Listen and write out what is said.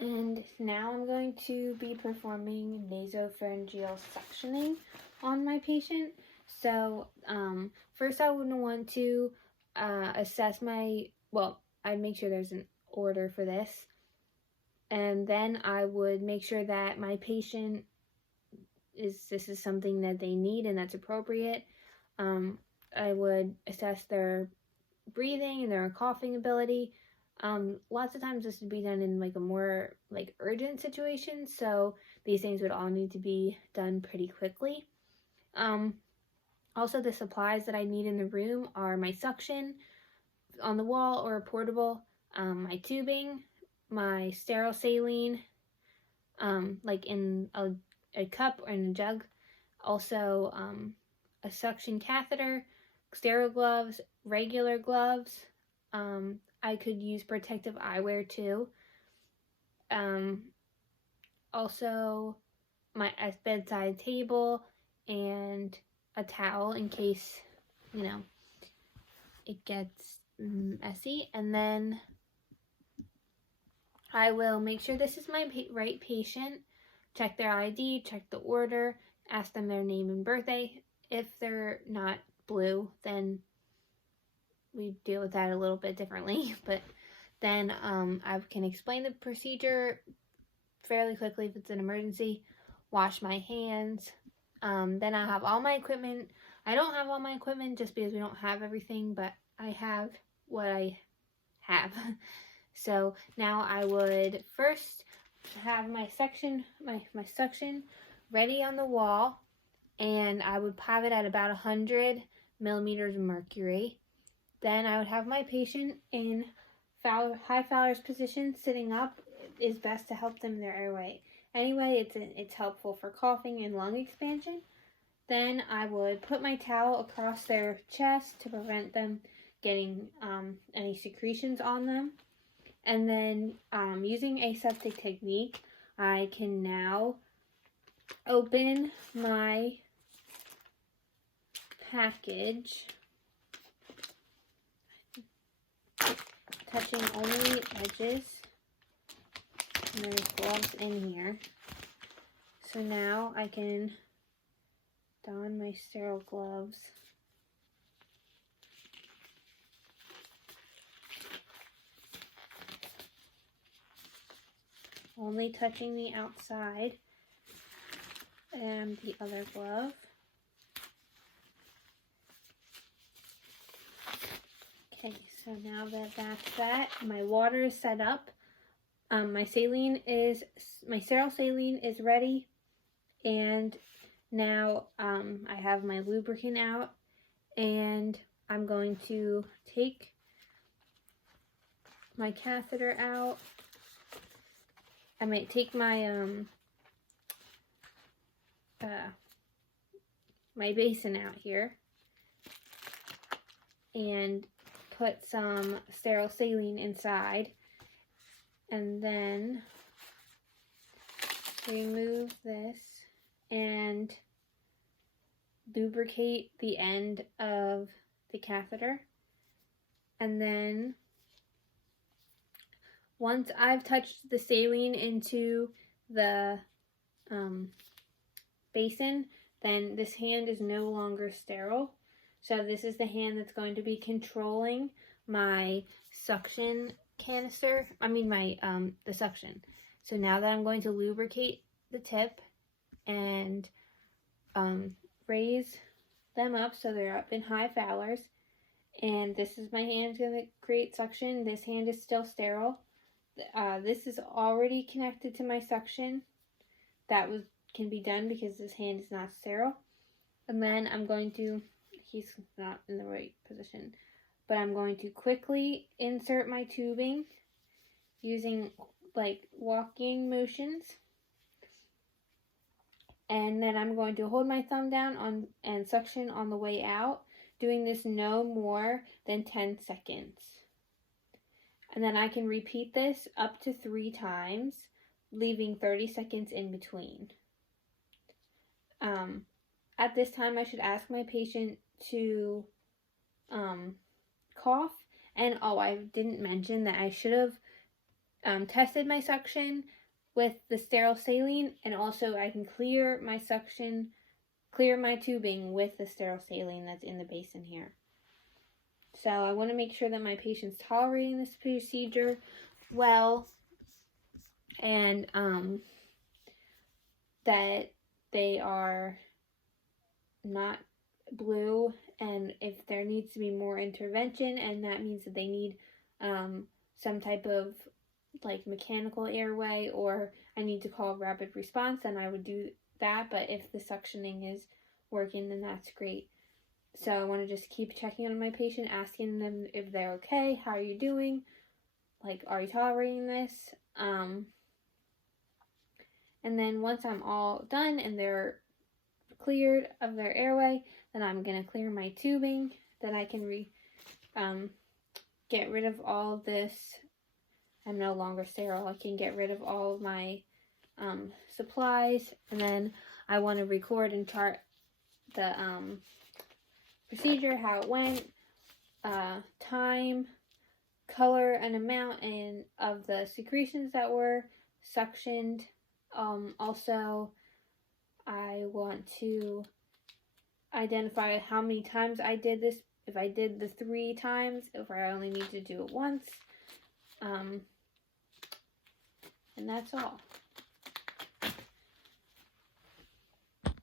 And now I'm going to be performing nasopharyngeal suctioning on my patient. So first I would want to assess I'd make sure there's an order for this. And then I would make sure that my patient this is something that they need and that's appropriate. I would assess their breathing and their coughing ability. Lots of times this would be done in like a more like urgent situation, so these things would all need to be done pretty quickly. Also, the supplies that I need in the room are my suction on the wall or portable, my tubing, my sterile saline, like in a cup or in a jug, also a suction catheter, sterile gloves, regular gloves. I could use protective eyewear too. Also my bedside table and a towel in case, it gets messy. And then I will make sure this is my right patient, check their ID, check the order, ask them their name and birthday. If they're not blue, then we deal with that a little bit differently, but then I can explain the procedure fairly quickly if it's an emergency, wash my hands, then I have all my equipment. I don't have all my equipment just because we don't have everything, but I have what I have. So now I would first have my suction ready on the wall, and I would have it at about 100 millimeters of mercury. Then I would have my patient in high Fowler's position, sitting up. It is best to help them in their airway. Anyway, it's helpful for coughing and lung expansion. Then I would put my towel across their chest to prevent them getting any secretions on them. And then using aseptic technique, I can now open my package, touching only edges, and there's gloves in here. So now I can don my sterile gloves. Only touching the outside and the other glove. Okay, so now that that's that, my water is set up. My sterile saline is ready, and now I have my lubricant out, and I'm going to take my catheter out. I might take my my basin out here and put some sterile saline inside, and then remove this and lubricate the end of the catheter. And then once I've touched the saline into the basin, then this hand is no longer sterile. So this is the hand that's going to be controlling my suction canister, the suction. So now that I'm going to lubricate the tip and raise them up so they're up in high Fowler's, and this is my hand going to create suction. This hand is still sterile. This is already connected to my suction. That can be done because this hand is not sterile. And then he's not in the right position, but I'm going to quickly insert my tubing using like walking motions. And then I'm going to hold my thumb down and suction on the way out, doing this no more than 10 seconds. And then I can repeat this up to 3 times, leaving 30 seconds in between. At this time, I should ask my patient to cough. And I didn't mention that I should have tested my suction with the sterile saline, and also I can clear my suction, clear my tubing with the sterile saline that's in the basin here. So I want to make sure that my patient's tolerating this procedure well, and that they are not blue, and if there needs to be more intervention, and that means that they need some type of like mechanical airway, or I need to call rapid response, then I would do that. But if the suctioning is working, then that's great. So I want to just keep checking on my patient, asking them if they're okay, how are you doing, like, are you tolerating this? And then once I'm all done and they're cleared of their airway, then I'm going to clear my tubing. Then I can get rid of all of this. I'm no longer sterile. I can get rid of all of my supplies, and then I want to record and chart the procedure, how it went, time, color, and amount and of the secretions that were suctioned. Also, I want to identify how many times I did this, if I did the 3 times, if I only need to do it once. And that's all.